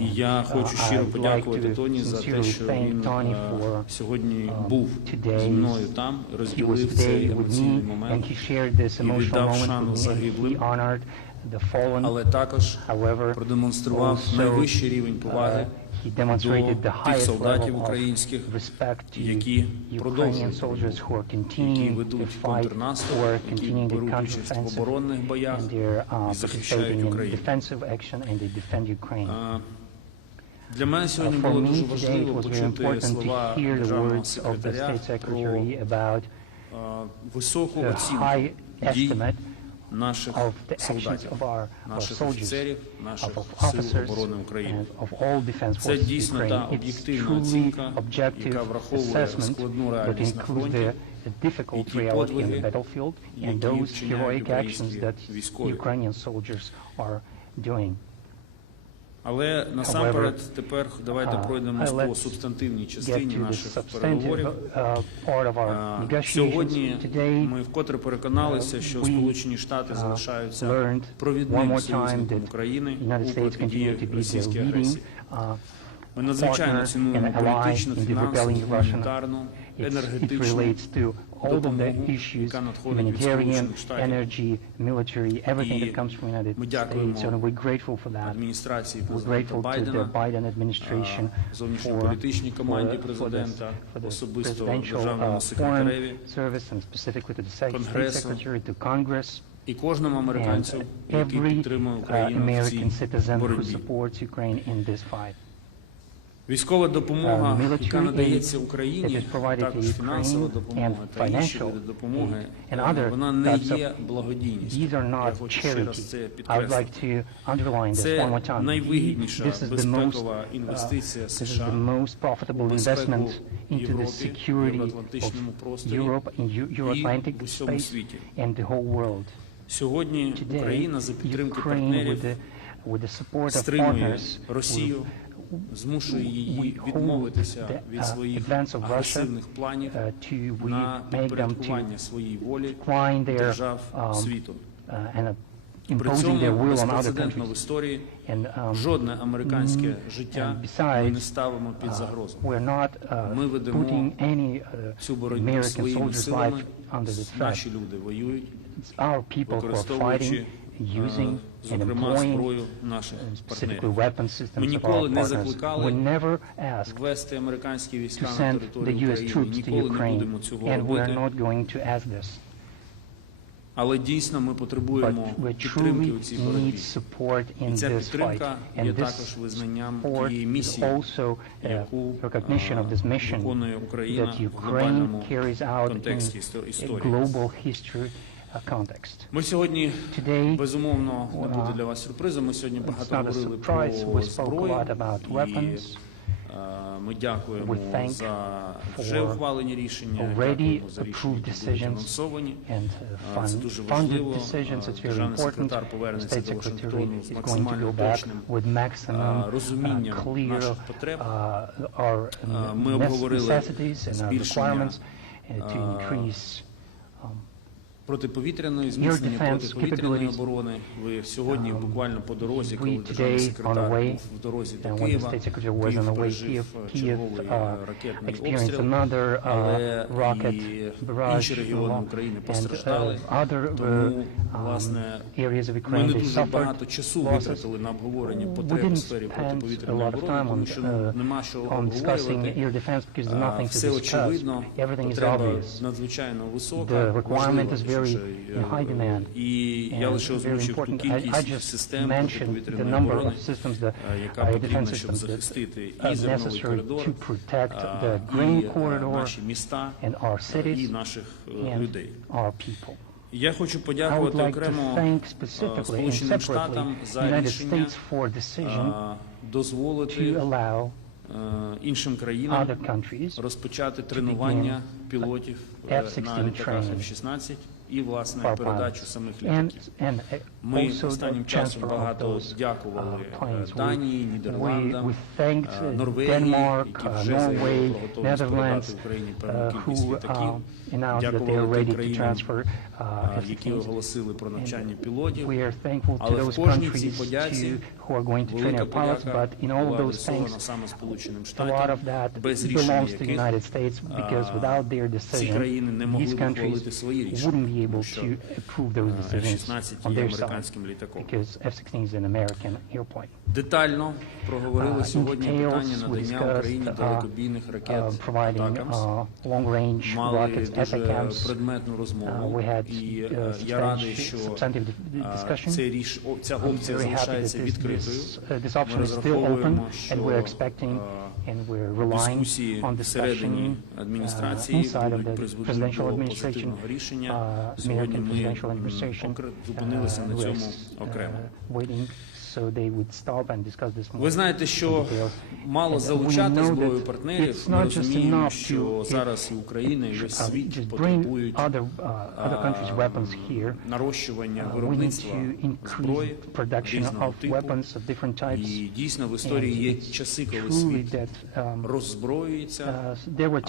І я хочу щиро подякувати Тоні за те, що він сьогодні був зі мною там, розділив цей емоційний момент і віддав шану загиблим, але також продемонстрував найвищий рівень поваги до тих солдатів українських, які продовжують, які ведуть контрнаступ, які беруть участь в оборонних боях і захищають Україну. Для мене сьогодні було дуже важливо почути слова державного секретаря про високу оцінку дій наших солдатів, наших офіцерів, наших сил оборони України. Це дійсно та об'єктивна оцінка, яка враховує складну реальність на фронті і ті подвиги, які вчиняють українські військові. Але насамперед тепер давайте пройдемо по субстантивній частині наших переговорів. Сьогодні ми вкотре переконалися, що Сполучені Штати залишаються провідним союзником України у протидії російській агресії. Ми надзвичайно цінуємо політичну, фінансову, гуманітарну, енергетичну допомогу, яка надходить від Сполучених Штатів. І ми дякуємо адміністрації президента Байдена, зовнішньополітичній команді президента, особисто державному секретареві, Конгресу і кожному американцю, який підтримує Україну в цій боротьбі. Військова допомога, яка надається Україні, також фінансова допомога та інші види допомоги, вона не є благодійністю. Я хочу ще раз це підкреслити. Це найвигідніша безпекова інвестиція США у безпеку Європі, в євроатлантичному просторі і в усьому світі. Сьогодні Україна за підтримки партнерів стримує Росію, змушує її відмовитися від своїх агресивних планів на підпорядкування своїй волі держав світу. При цьому безпрецедентно в історії жодне американське життя ми не ставимо під загрозу. Ми ведемо цю боротьбу своїми силами, наші люди воюють, використовуючи зокрема зброю наших партнерів. Ми ніколи не закликали ввести американські війська на територію України, ніколи не будемо цього робити. Але дійсно ми потребуємо підтримки у цій боротьбі. І ця підтримка є також визнанням тієї місії, яку виконує Україна в глобальному контексті історії. Ми сьогодні, безумовно, не буде для вас сюрпризом, ми сьогодні багато говорили про зброю, і ми дякуємо за вже ухвалені рішення, дякуємо за рішення, які будуть анонсовані. Це дуже важливо. Державний секретар повернеться до Вашингтону з максимально точним розумінням наших потреб. Ми обговорили збільшення протиповітряної, зміцнення протиповітряної оборони. Ви сьогодні буквально по дорозі, коли державний секретар був в дорозі до Києва, Київ пережив черговий ракетний обстріл, але і інші регіони України постраждали. Тому, власне, ми не дуже багато часу витратили на обговорення потреб у сфері протиповітряної оборони, тому що нема що обговорювати. Все очевидно, потреба надзвичайно висока, важлива. І я лише озвучив ту кількість систем протиповітряної оборони, яка потрібна, щоб захистити і зерновий коридор, і наші міста, і наших людей. Я хочу подякувати окремо Сполученим Штатам за рішення дозволити іншим країнам розпочати тренування пілотів на літаках F-16 і, власне, for передачу pilots. самих літаків. And Ми also останнім the часом transfer of багато those дякували planes. Данії, Нідерландам, We thanked Норвегії, Denmark, які вже заявили Norway, про готовність передати Netherlands, Україні певну кількість who літаків. announced that they are Дякували ready тим to країнам, transfer які F-16s. оголосили про навчання пілотів. We are thankful to Але в those кожній цій countries подяці who are going to train велика our pilots, подяка but in all of була those адресована thanks, саме Сполученим a lot Штатам, of that без рішення belongs to the яких United States, because without their ці країни не decision, могли these б countries ухвалити свої рішення, wouldn't be тому able що to approve those decisions F-16 on є their side, американським літаком. because F-16 is an American airplane. Детально проговорили сьогодні details, питання we надання discussed, Україні далекобійних ракет providing Атакамс. long-range Мали rockets, дуже ATACMS. предметну розмову, We had і я радий, що substantive discussion. ця опція Very happy залишається that відкритою. this Ми option is still open, розраховуємо, and we're що expecting and we're relying дискусії on всередині discussion адміністрації inside of будуть the призведуть presidential до administration, позитивного рішення. Сьогодні American ми presidential administration, зупинилися на we're цьому окремо. waiting so they would stop and discuss this more. Ви знаєте, що мало залучати зброю партнерів. Ми розуміємо, що зараз і Україна, і весь світ потребують нарощування виробництва зброї різного типу. І дійсно в історії є часи, коли світ роззброюється,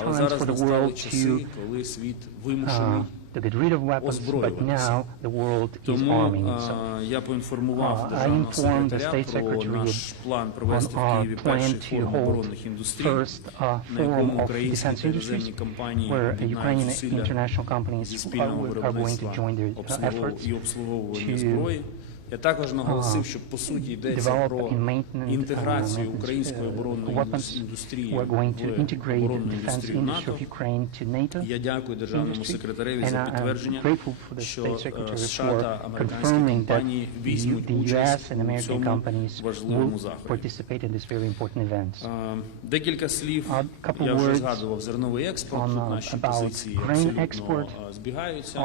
але зараз настали часи, коли світ вимушений to get rid of weapons, but now the world is arming itself. Я поінформував державного секретаря про наш план провести в Києві перший форум оборонних індустрій, на якому українські та іноземні компанії об'єднають зусилля зі спільного виробництва і обслуговування зброї. Я також наголосив, що по суті йдеться про інтеграцію української оборонної індустрії в оборонну індустрію НАТО. Я дякую державному секретареві за підтвердження, що США та американські компанії візьмуть участь у цьому важливому заході. Декілька слів, я вже згадував зерновий експорт, тут наші позиції абсолютно збігаються.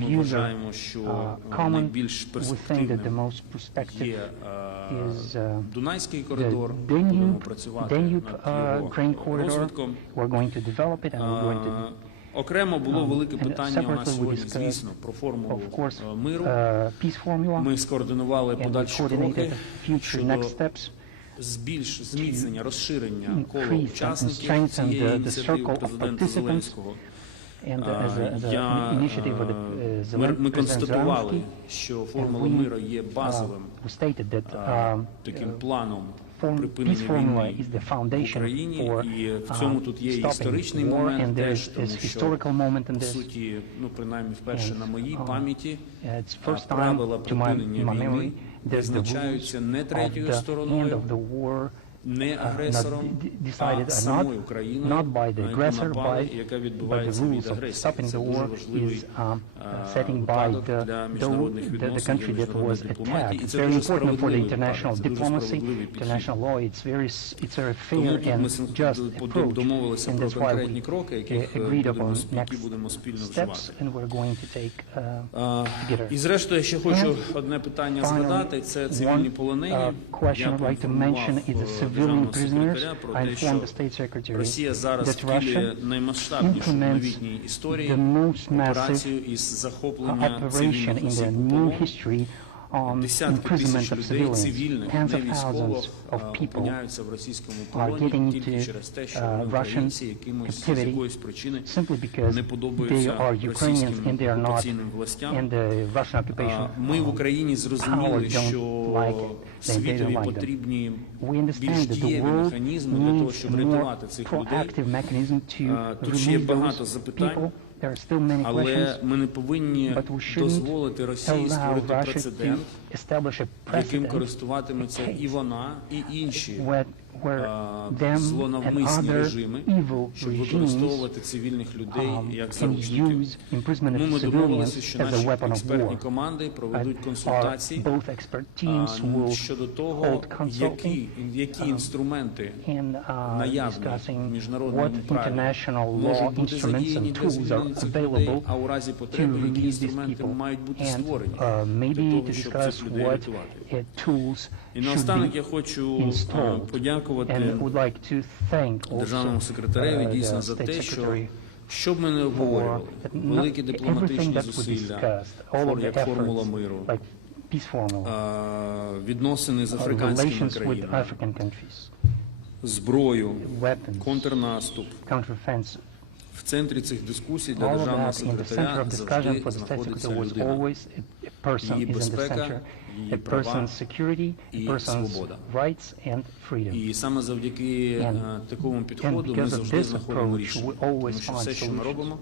Ми вважаємо, що найбільш перспективним є Дунайський коридор, будемо працювати над його розвитком. Окремо було велике питання у нас сьогодні, звісно, про формулу миру. Ми скоординували подальші кроки щодо зміцнення, розширення кола учасників цієї ініціативи президента Зеленського. Ми констатували, що формула миру є базовим таким планом припинення війни в Україні, і в цьому тут є історичний момент теж, тому що, по суті, принаймні вперше на моїй пам'яті, правила припинення війни визначаються не третьою стороною, не агресором, а самою Україною, на яку напали, яка відбувається від агресії. Це дуже важливий випадок для міжнародних відносин, для міжнародної дипломатії, і це дуже справедливий випадок, це дуже справедливий підхід. Тому тут ми домовилися про конкретні кроки, які будемо спільно вживати. І зрештою, я ще хочу одне питання згадати, це цивільні полонені. Я поінформував державного секретаря про те, що Росія зараз втілює наймасштабнішу в новітній історії операцію із захоплення цивільних осіб у полон. Десятки тисяч людей, цивільних, не військових, опиняються в російському полоні тільки через те, що вони українці якимось з якоїсь причини не подобаються російським окупаційним властям. Ми в Україні зрозуміли, що світові потрібні більш дієві механізми для того, щоб рятувати цих людей. Тут ще є багато запитань. Але ми не повинні дозволити Росії створити прецедент, яким користуватиметься і вона, і інші злонавмисні режими, щоб використовувати цивільних людей як заручників. Ми домовилися, що наші експертні команди проведуть консультації щодо того, які інструменти наявні в міжнародному праві можуть бути задіяні для звільнення цих людей, а у разі потреби, які інструменти мають бути створені для того, щоб цих людей рятувати. І наостанок я хочу подякувати державному секретареві дійсно за те, що Що б ми не обговорювали, великі дипломатичні everything that we зусилля, discussed, all of the як формула efforts, миру, like peace formula, відносини з африканськими relations with країнами, African countries, зброю, weapons, контрнаступ. counteroffensive. В центрі цих дискусій для All of державного that, in the center секретаря of discussion завжди for the State знаходиться Secretary was людина. always a person Її is in the безпека, center, її a права person's security, a і person's свобода. rights and freedom. І саме завдяки такому підходу ми because of завжди this знаходимо approach, рішення. we always Тому що find все, що ми solutions. робимо,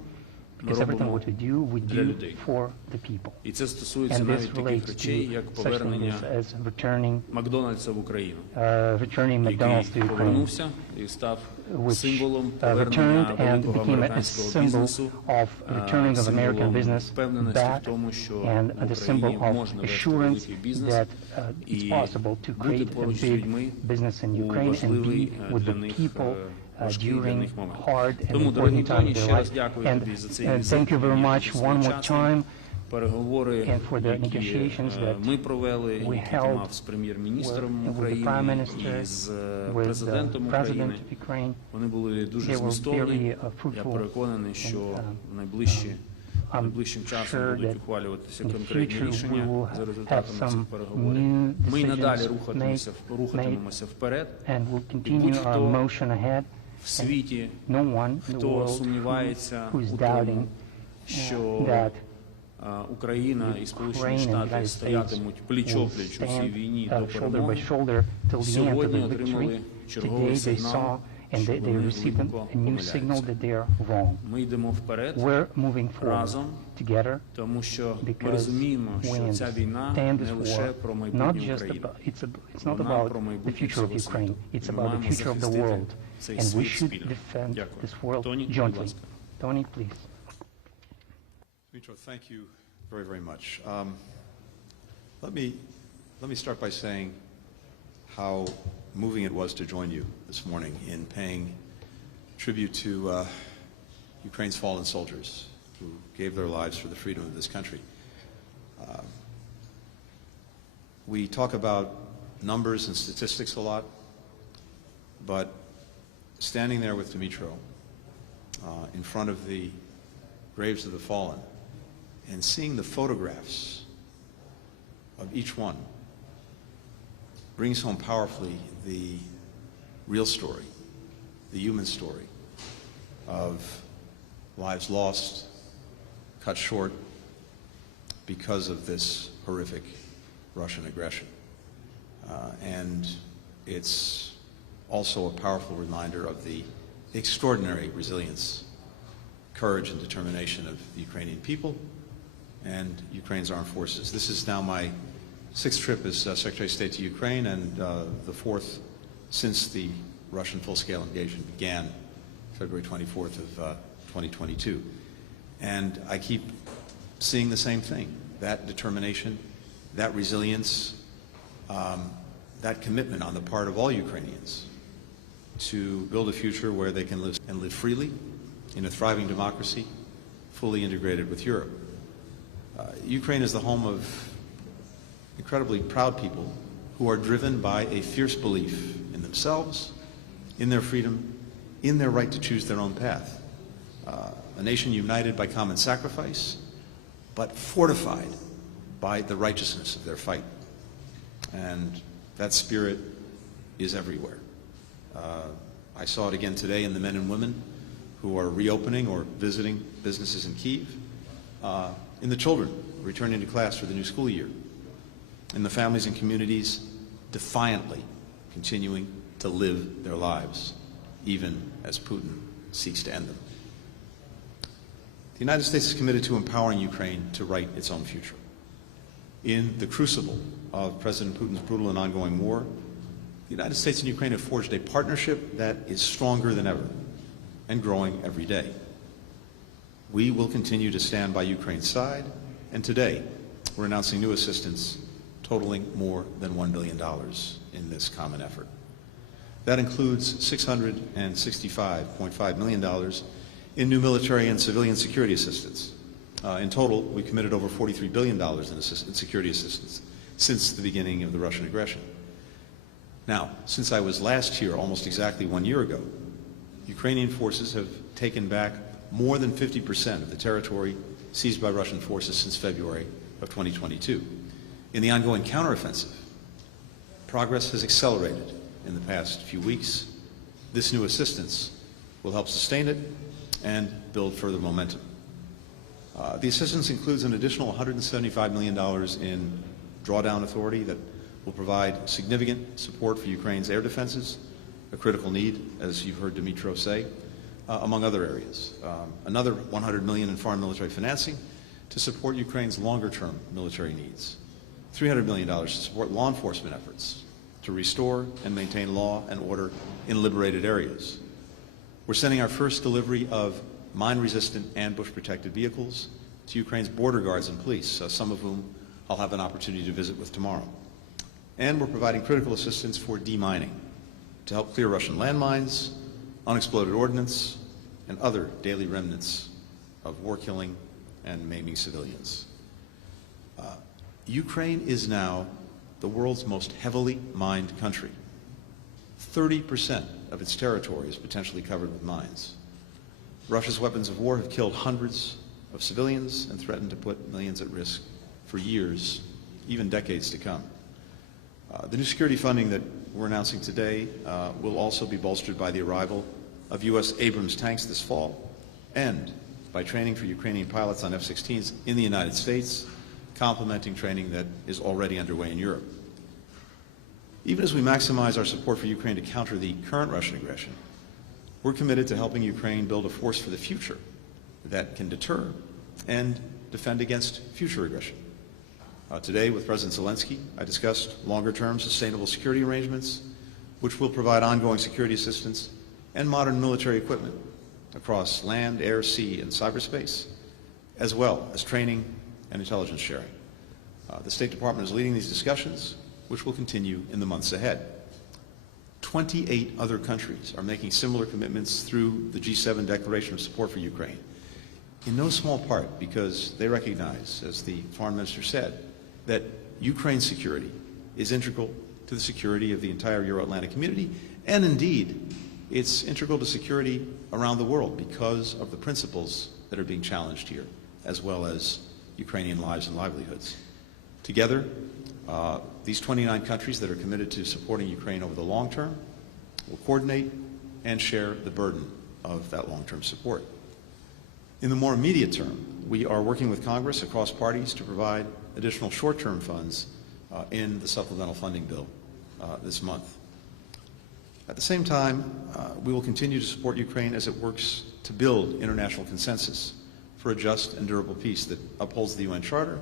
ми Because everything робимо what we для do людей. for the people. І це стосується And this навіть таких relates речей, to як such повернення things as returning Макдональдса в Україну, returning McDonald's to який Ukraine, повернувся і став which символом returned повернення and великого became a американського symbol бізнесу, of returning of American символом business впевненості в back, тому, що and в the symbol Україні of можна вести assurance великий бізнес that it's і possible to бути create a поруч з big людьми business in у Ukraine and важливий be with для the них people важкий для during них момент. hard and Тому, дорогі important times Тоні, in their ще раз life. дякую And тобі за цей thank візит, you very much за one more своєчасний. time Переговори, and for the які negotiations that ми провели, we які held мав з прем'єр-міністром with the України Prime Minister, і з with президентом the President України, of Ukraine. вони були дуже They were змістовні. very Я fruitful. переконаний, що And, найближчим часом sure будуть that ухвалюватися in the конкретні future we рішення will за have результатами some цих переговорів. new Ми й надалі decisions рухатимемося вперед. and we'll continue our будь-хто motion ahead. В світі, No one in the хто world сумнівається who's у doubting тому, що that Україна і Сполучені Ukraine and Штати United States стоятимуть пліч-о-пліч у цій stand війні до shoulder by перемоги. shoulder till the end of Сьогодні the отримали victory. черговий Today they сигнал, saw and що they вони received глибоко a new signal помиляються. that they are wrong. Ми йдемо вперед We're moving forward разом, together тому що ми because розуміємо, we що ця війна understand не this лише war, про not майбутнє just України. about, it's not Вона about про the майбутнє future of всього Ukraine, світу. it's Ми about the маємо future of the захистити world, цей and we світ should спільно. defend Дякую. this world Тоні, будь jointly. ласка. Tony, please. Dmitro, thank you very, very much. Let me start by saying how moving it was to join you this morning in paying tribute to Ukraine's fallen soldiers who gave their lives for the freedom of this country. We talk about numbers and statistics a lot, but standing there with Dmitro in front of the graves of the fallen and seeing the photographs of each one brings home powerfully the real story, the human story of lives lost, cut short because of this horrific Russian aggression. And it's also a powerful reminder of the extraordinary resilience, courage, and determination of the Ukrainian people and Ukraine's armed forces. This is now my 6th trip as Secretary of State to Ukraine and the 4th since the Russian full-scale engagement began February 24th of 2022. And I keep seeing the same thing, that determination, that resilience, that commitment on the part of all Ukrainians to build a future where they can live freely in a thriving democracy, fully integrated with Europe. Ukraine is the home of incredibly proud people who are driven by a fierce belief in themselves, in their freedom, in their right to choose their own path. A nation united by common sacrifice, but fortified by the righteousness of their fight. And that spirit is everywhere. I saw it again today in the men and women who are reopening or visiting businesses in Kiev, in the children returning to class for the new school year, in the families and communities defiantly continuing to live their lives, even as Putin seeks to end them. The United States is committed to empowering Ukraine to write its own future. In the crucible of President Putin's brutal and ongoing war, the United States and Ukraine have forged a partnership that is stronger than ever and growing every day. We will continue to stand by Ukraine's side, and today we're announcing new assistance totaling more than $1 billion in this common effort. That includes $665.5 million in new military and civilian security assistance. In total, we committed over $43 billion in security assistance since the beginning of the Russian aggression. Now, since I was last here almost exactly 1 year ago, Ukrainian forces have taken back more than 50% of the territory seized by Russian forces since February of 2022. In the ongoing counteroffensive, progress has accelerated in the past few weeks. This new assistance will help sustain it and build further momentum. The assistance includes an additional $175 million in drawdown authority that will provide significant support for Ukraine's air defenses, a critical need, as you've heard Dmytro say, among other areas. Another $100 million in foreign military financing to support Ukraine's longer-term military needs. $300 million to support law enforcement efforts to restore and maintain law and order in liberated areas. We're sending our first delivery of mine-resistant ambush-protected vehicles to Ukraine's border guards and police, some of whom I'll have an opportunity to visit with tomorrow. And we're providing critical assistance for demining to help clear Russian landmines, unexploded ordnance, and other daily remnants of war-killing and maiming civilians. Ukraine is now the world's most heavily mined country. 30% of its territory is potentially covered with mines. Russia's weapons of war have killed hundreds of civilians and threatened to put millions at risk for years, even decades to come. The new security funding that we're announcing today will also be bolstered by the arrival of U.S. Abrams tanks this fall and by training for Ukrainian pilots on F-16s in the United States, complementing training that is already underway in Europe. Even as we maximize our support for Ukraine to counter the current Russian aggression, we're committed to helping Ukraine build a force for the future that can deter and defend against future aggression. Today, with President Zelensky, I discussed longer-term sustainable security arrangements, which will provide ongoing security assistance and modern military equipment across land, air, sea, and cyberspace, as well as training and intelligence sharing. The State Department is leading these discussions, which will continue in the months ahead. 28 other countries are making similar commitments through the G7 Declaration of Support for Ukraine, in no small part because they recognize, as the Foreign Minister said, that Ukraine's security is integral to the security of the entire Euro-Atlantic community, and indeed, it's integral to security around the world because of the principles that are being challenged here, as well as Ukrainian lives and livelihoods. Together, these 29 countries that are committed to supporting Ukraine over the long term will coordinate and share the burden of that long-term support. In the more immediate term, we are working with Congress across parties to provide additional short-term funds in the supplemental funding bill this month. At the same time, we will continue to support Ukraine as it works to build international consensus for a just and durable peace that upholds the UN Charter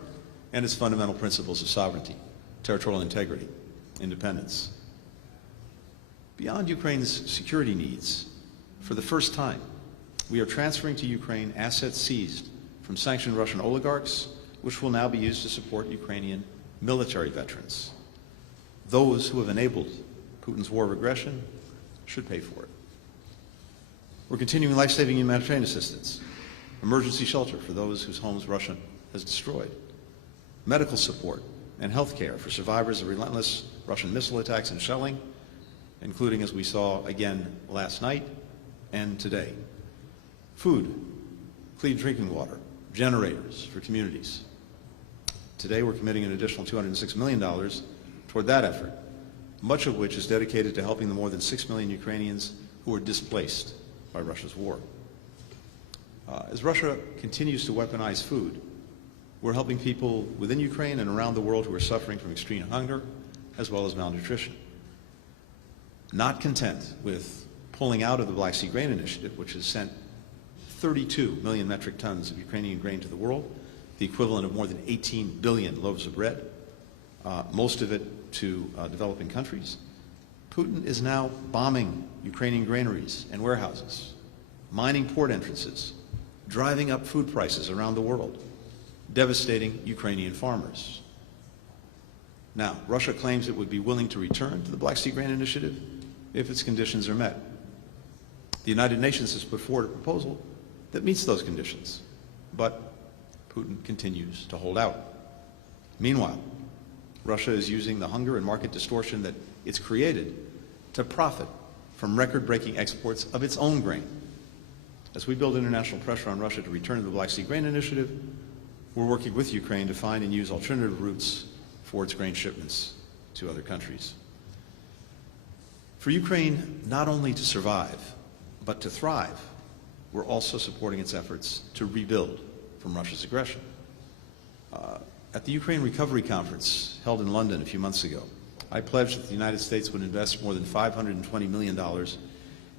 and its fundamental principles of sovereignty, territorial integrity, independence. Beyond Ukraine's security needs, for the first time, we are transferring to Ukraine assets seized from sanctioned Russian oligarchs, which will now be used to support Ukrainian military veterans. Those who have enabled Putin's war of aggression should pay for it. We're continuing life-saving humanitarian assistance, emergency shelter for those whose homes Russia has destroyed, medical support and health care for survivors of relentless Russian missile attacks and shelling, including, as we saw again last night and today, food, clean drinking water, generators for communities. Today we're committing an additional $206 million toward that effort, much of which is dedicated to helping the more than 6 million Ukrainians who are displaced by Russia's war. As Russia continues to weaponize food, we're helping people within Ukraine and around the world who are suffering from extreme hunger as well as malnutrition. Not content with pulling out of the Black Sea Grain Initiative, which has sent 32 million metric tons of Ukrainian grain to the world, the equivalent of more than 18 billion loaves of bread, most of it to developing countries, Putin is now bombing Ukrainian granaries and warehouses, mining port entrances, driving up food prices around the world, devastating Ukrainian farmers. Now, Russia claims it would be willing to return to the Black Sea Grain Initiative if its conditions are met. The United Nations has put forward a proposal that meets those conditions, but Putin continues to hold out. Meanwhile, Russia is using the hunger and market distortion that it's created to profit from record-breaking exports of its own grain. As we build international pressure on Russia to return to the Black Sea Grain Initiative, we're working with Ukraine to find and use alternative routes for its grain shipments to other countries. For Ukraine not only to survive, but to thrive, we're also supporting its efforts to rebuild from Russia's aggression. At the Ukraine Recovery Conference held in London a few months ago, I pledged that the United States would invest more than $520 million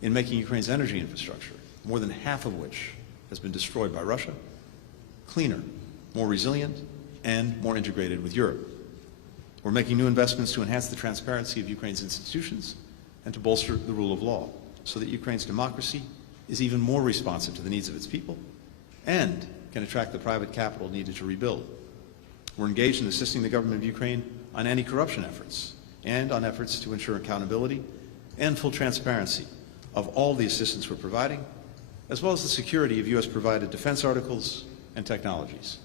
in making Ukraine's energy infrastructure, more than half of which has been destroyed by Russia, cleaner, more resilient, and more integrated with Europe. We're making new investments to enhance the transparency of Ukraine's institutions and to bolster the rule of law so that Ukraine's democracy is even more responsive to the needs of its people and can attract the private capital needed to rebuild. We're engaged in assisting the government of Ukraine on anti-corruption efforts and on efforts to ensure accountability and full transparency of all the assistance we're providing, as well as the security of U.S.-provided defense articles and technologies.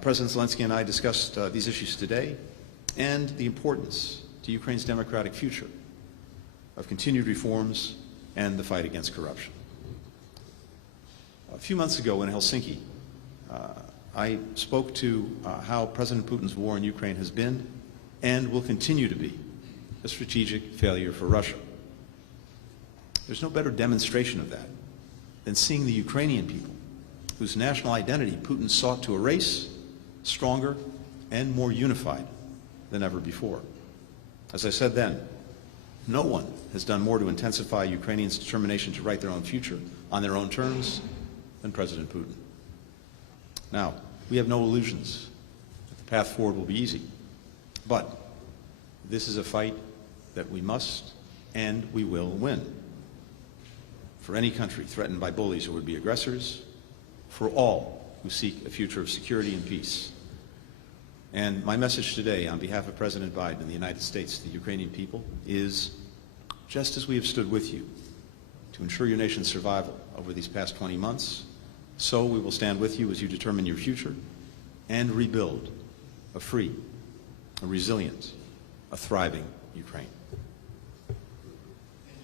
President Zelensky and I discussed these issues today and the importance to Ukraine's democratic future of continued reforms and the fight against corruption. A few months ago in Helsinki, I spoke to how President Putin's war in Ukraine has been and will continue to be a strategic failure for Russia. There's no better demonstration of that than seeing the Ukrainian people, whose national identity Putin sought to erase, stronger and more unified than ever before. As I said then, no one has done more to intensify Ukrainians' determination to write their own future on their own terms than President Putin. Now, we have no illusions that the path forward will be easy, but this is a fight that we must and we will win. For any country threatened by bullies or would-be aggressors, for all who seek a future of security and peace. And my message today on behalf of President Biden and the United States to the Ukrainian people is, just as we have stood with you to ensure your nation's survival over these past 20 months, so we will stand with you as you determine your future and rebuild a free, a resilient, a thriving Ukraine.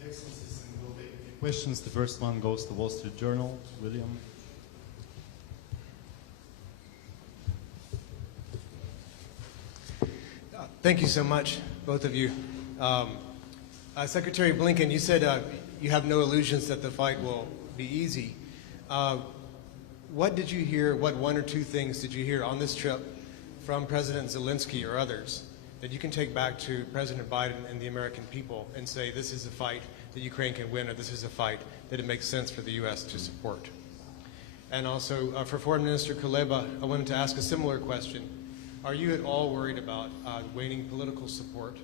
Excellencies, and we'll take a few questions. The first one goes to Wall Street Journal. William. Thank you so much, both of you. Secretary Blinken, you said you have no illusions that the fight will be easy. What did you hear, what one or two things did you hear on this trip from President Zelensky or others that you can take back to President Biden and the American people and say this is a fight that Ukraine can win, or this is a fight that it makes sense for the U.S. to support? And also, for Foreign Minister Kuleba, I wanted to ask a similar question. Are you at all worried about waning political support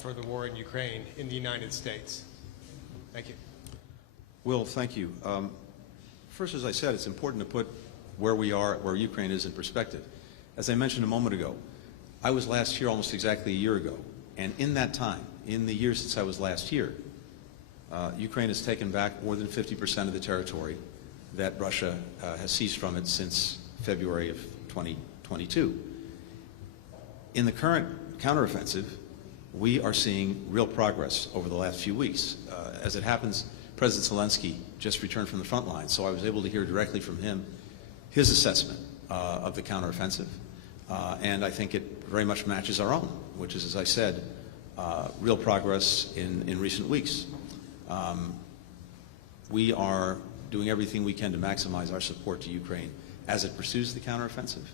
for the war in Ukraine in the United States? Thank you. Will, thank you. First, as I said, it's important to put where we are, where Ukraine is in perspective. As I mentioned a moment ago, I was last here almost exactly a year ago, and in that time, in the year since I was last here, Ukraine has taken back more than 50% of the territory that Russia has seized from it since February of 2022. In the current counteroffensive, we are seeing real progress over the last few weeks. As it happens, President Zelensky just returned from the front line, so I was able to hear directly from him his assessment of the counteroffensive, and I think it very much matches our own, which is, as I said, real progress in recent weeks. We are doing everything we can to maximize our support to Ukraine as it pursues the counteroffensive.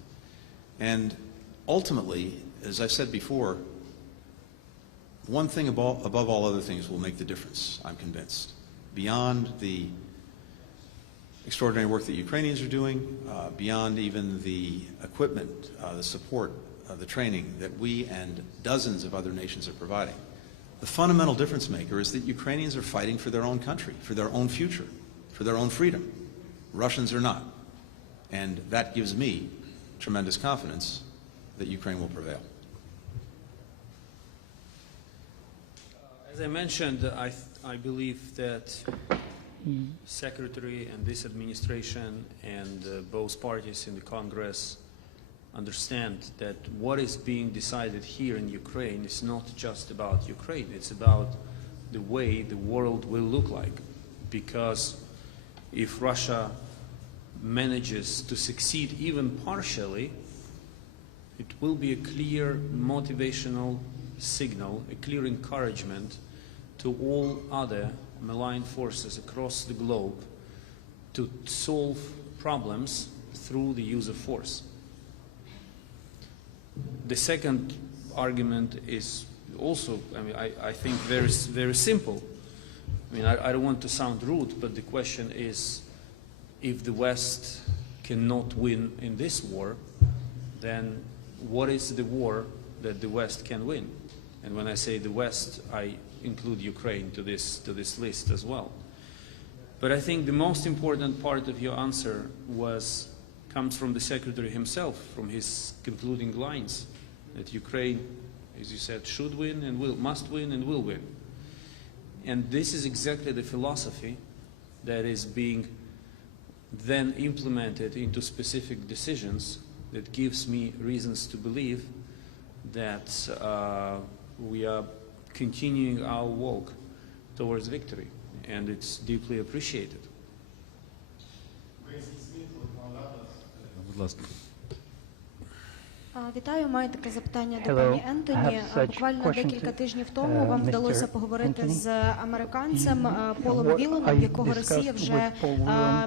And ultimately, as I've said before, one thing above all other things will make the difference, I'm convinced. Beyond the extraordinary work that Ukrainians are doing, beyond even the equipment, the support, the training that we and dozens of other nations are providing, the fundamental difference maker is that Ukrainians are fighting for their own country, for their own future, for their own freedom. Russians are not. And that gives me tremendous confidence that Ukraine will prevail. As I mentioned, I believe that Secretary and this administration and both parties in the Congress understand that what is being decided here in Ukraine is not just about Ukraine, it's about the way the world will look like. Because if Russia manages to succeed even partially, it will be a clear motivational signal, a clear encouragement to all other malign forces across the globe to solve problems through the use of force. The second argument is also, I think very simple. I don't want to sound rude, but the question is, if the West cannot win in this war, then what is the war that the West can win? And when I say the West, I include Ukraine to this list as well. But I think the most important part of your answer comes from the Secretary himself, from his concluding lines, that Ukraine, as you said, should win and must win and will win. And this is exactly the philosophy that is being then implemented into specific decisions that gives me reasons to believe that we are continuing our walk towards victory, and it's deeply appreciated. Вітаю, маю таке запитання до пані Ентоні. Буквально декілька тижнів тому вам вдалося поговорити з американцем Полом Вілленом, якого Росія вже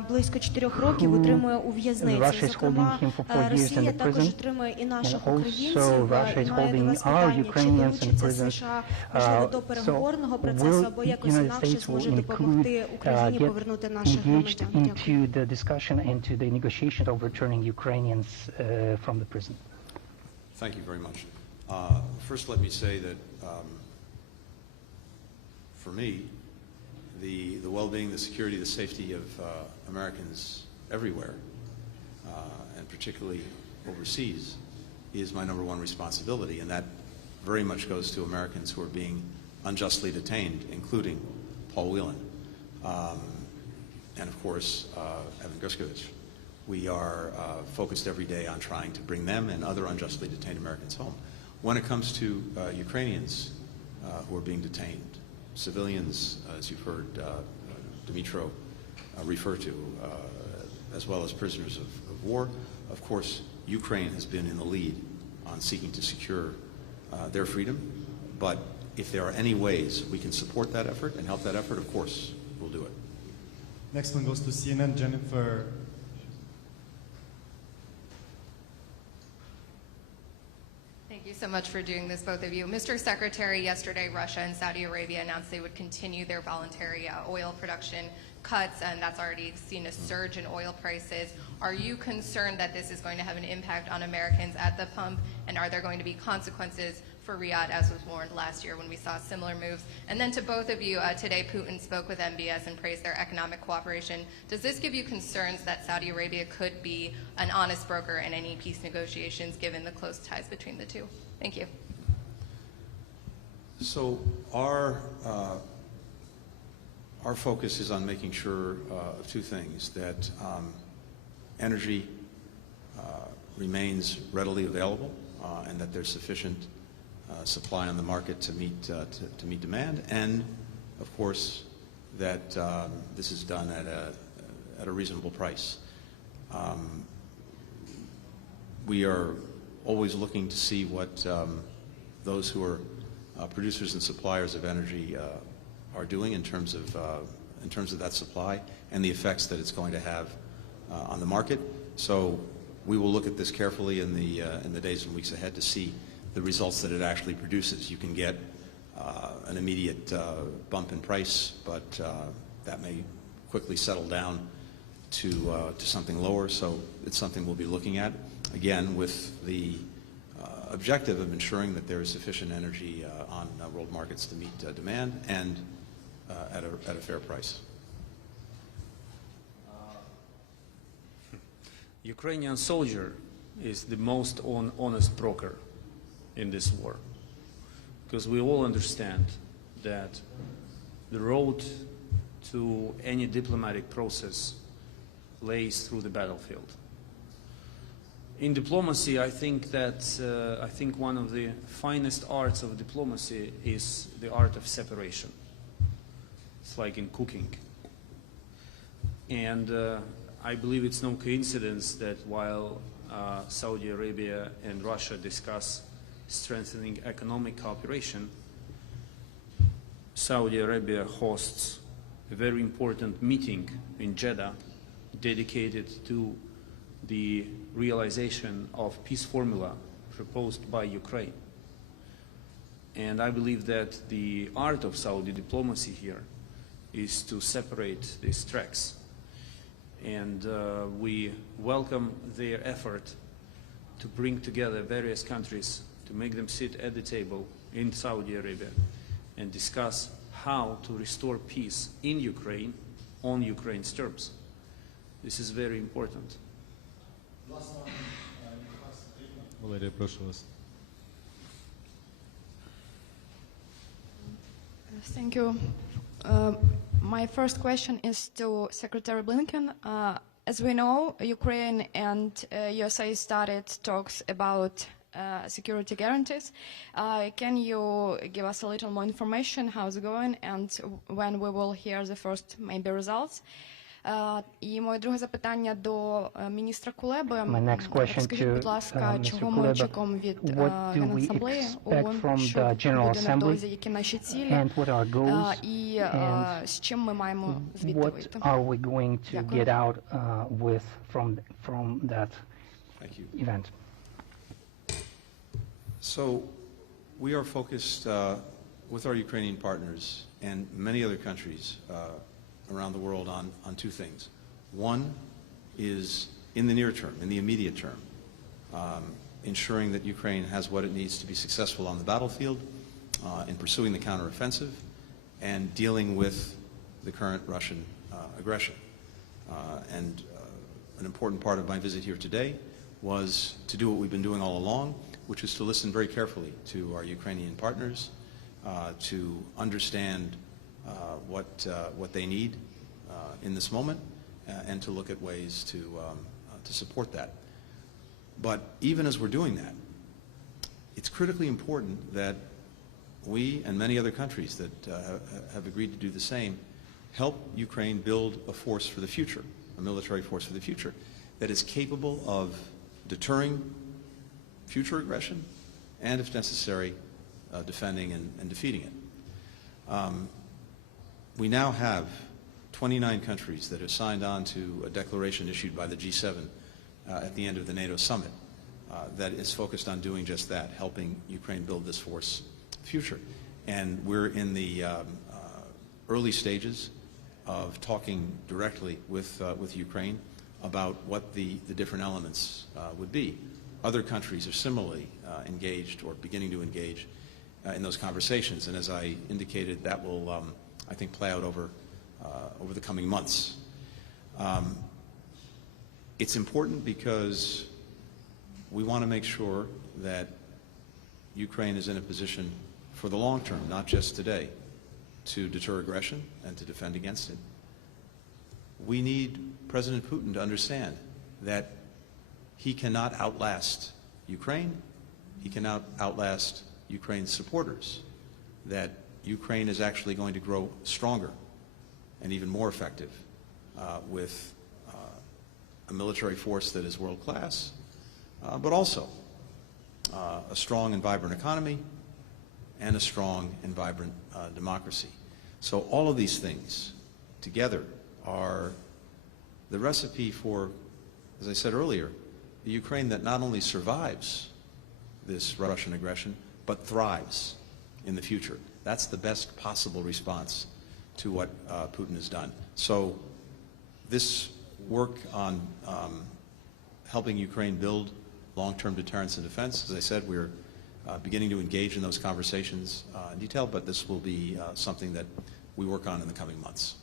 близько 4 років утримує у в'язниці. Зокрема, Росія також утримує і наших українців. І маю до вас питання, чи долучиться США, можливо, до переговорного процесу, або якось інакше зможе допомогти Україні повернути наших громадян. Дякую. Thank you very much. First, let me say that for me, the well-being, the security, the safety of Americans everywhere, and particularly overseas, is my number one responsibility, and that very much goes to Americans who are being unjustly detained, including Paul Whelan, and of course, Evan Gershkovich. We are focused every day on trying to bring them and other unjustly detained Americans home. When it comes to Ukrainians who are being detained, civilians, as you've heard Dmytro refer to, as well as prisoners of war, of course, Ukraine has been in the lead on seeking to secure their freedom. But if there are any ways we can support that effort and help that effort, of course, we'll do it. Next one goes to CNN, Jennifer. Thank you so much for doing this, both of you. Mr. Secretary, yesterday Russia and Saudi Arabia announced they would continue their voluntary oil production cuts, and that's already seen a surge in oil prices. Are you concerned that this is going to have an impact on Americans at the pump, and are there going to be consequences for Riyadh, as was warned last year when we saw similar moves? And then to both of you, today Putin spoke with MBS and praised their economic cooperation. Does this give you concerns that Saudi Arabia could be an honest broker in any peace negotiations, given the close ties between the two? Thank you. So our focus is on making sure of two things: that energy remains readily available, and that there's sufficient supply on the market to meet demand, and of course that this is done at a reasonable price. We are always looking to see what those who are producers and suppliers of energy are doing in terms of that supply and the effects that it's going to have on the market. So we will look at this carefully in the days and weeks ahead to see the results that it actually produces. You can get an immediate bump in price, but that may quickly settle down to something lower. So it's something we'll be looking at, again, with the objective of ensuring that there is sufficient energy on world markets to meet demand and at a fair price. Ukrainian soldier is the most honest broker in this war, because we all understand that the road to any diplomatic process lays through the battlefield. In diplomacy, I think one of the finest arts of diplomacy is the art of separation. It's like in cooking. And I believe it's no coincidence that while Saudi Arabia and Russia discuss strengthening economic cooperation, Saudi Arabia hosts a very important meeting in Jeddah dedicated to the realization of peace formula proposed by Ukraine. And I believe that the art of Saudi diplomacy here is to separate these tracks. And we welcome their effort to bring together various countries, to make them sit at the table in Saudi Arabia and discuss how to restore peace in Ukraine on Ukraine's terms. This is very important. Валерія, прошу вас. Thank you. My first question is to Secretary Blinken. As we know, Ukraine and USA started talks about security guarantees. Can you give us a little more information how it's going and when we will hear the first maybe results? І моє друге запитання до міністра Кулеби. Розкажіть, будь ласка, чого ми очікуємо від Генасамблеї ООН, що буде невдовзі, які наші цілі, і з чим ми маємо звідти вийти? Event. So we are focused with our Ukrainian partners and many other countries around the world on two things. One is in the near term, in the immediate term, ensuring that Ukraine has what it needs to be successful on the battlefield in pursuing the counteroffensive and dealing with the current Russian aggression. And an important part of my visit here today was to do what we've been doing all along, which is to listen very carefully to our Ukrainian partners, to understand what they need in this moment, and to look at ways to support that. But even as we're doing that, it's critically important that we and many other countries that have agreed to do the same help Ukraine build a force for the future, a military force for the future, that is capable of deterring future aggression and, if necessary, defending and defeating it. We now have 29 countries that have signed on to a declaration issued by the G7 at the end of the NATO summit that is focused on doing just that, helping Ukraine build this force future. And we're in the early stages of talking directly with Ukraine about what the different elements would be. Other countries are similarly engaged or beginning to engage in those conversations, and as I indicated, that will, I think, play out over the coming months. It's important because we want to make sure that Ukraine is in a position for the long term, not just today, to deter aggression and to defend against it. We need President Putin to understand that he cannot outlast Ukraine, he cannot outlast Ukraine's supporters, that Ukraine is actually going to grow stronger and even more effective with a military force that is world-class, but also a strong and vibrant economy and a strong and vibrant democracy. So all of these things together are the recipe for, as I said earlier, the Ukraine that not only survives this Russian aggression, but thrives in the future. That's the best possible response to what Putin has done. So this work on helping Ukraine build long-term deterrence and defense, as I said, we're beginning to engage in those conversations in detail, but this will be something that we work on in the coming months.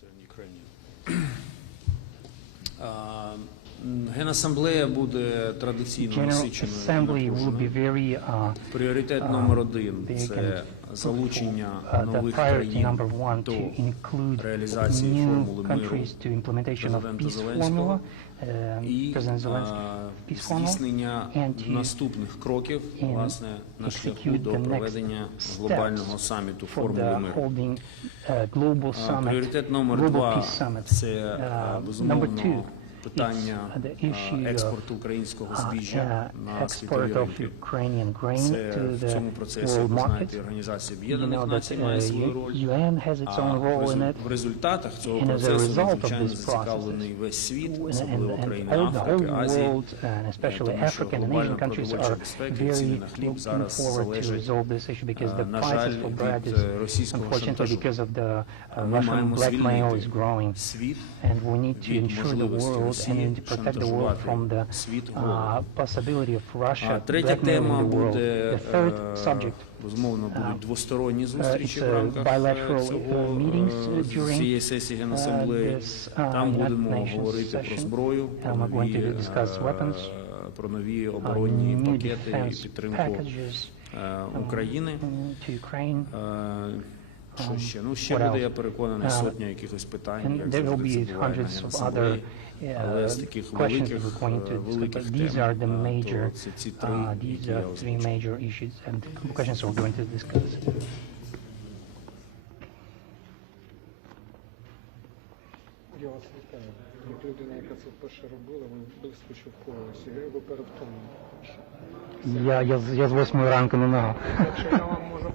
In Ukrainian. Генасамблея буде традиційно General насиченою і Assembly will be напруженою. very Пріоритет номер один – це залучення нових країн до реалізації формули миру президента Зеленського і здійснення наступних кроків, власне, на шляху до проведення глобального саміту формули миру. Пріоритет номер два – це, безумовно, питання експорту українського збіжжя на світові ринки. Це в цьому процесі, ви знаєте, Організація Об'єднаних Націй має свою роль, а в результатах цього процесу надзвичайно зацікавлений весь світ, особливо країни Африки, Азії, тому що глобальна продовольча безпека і ціни на хліб зараз залежать, на жаль, від російського шантажу. Ми маємо звільнити світ від можливості Росії шантажувати світ голодом. Третя тема буде, безумовно, будуть двосторонні зустрічі в рамках цієї сесії Генасамблеї. Там будемо говорити про зброю, про нові оборонні пакети і підтримку України. Що ще? Ну, ще буде, я переконаний, сотня якихось питань, як завжди це буває на Генасамблеї. Але з таких великих тем, то це ці три, які я озвучив. Я вас вітаю. Як людина, яка це вперше робила, ви блискуче впоралися. Я його перед тому. Я з 8 ранку не нагав. Якщо я вам можу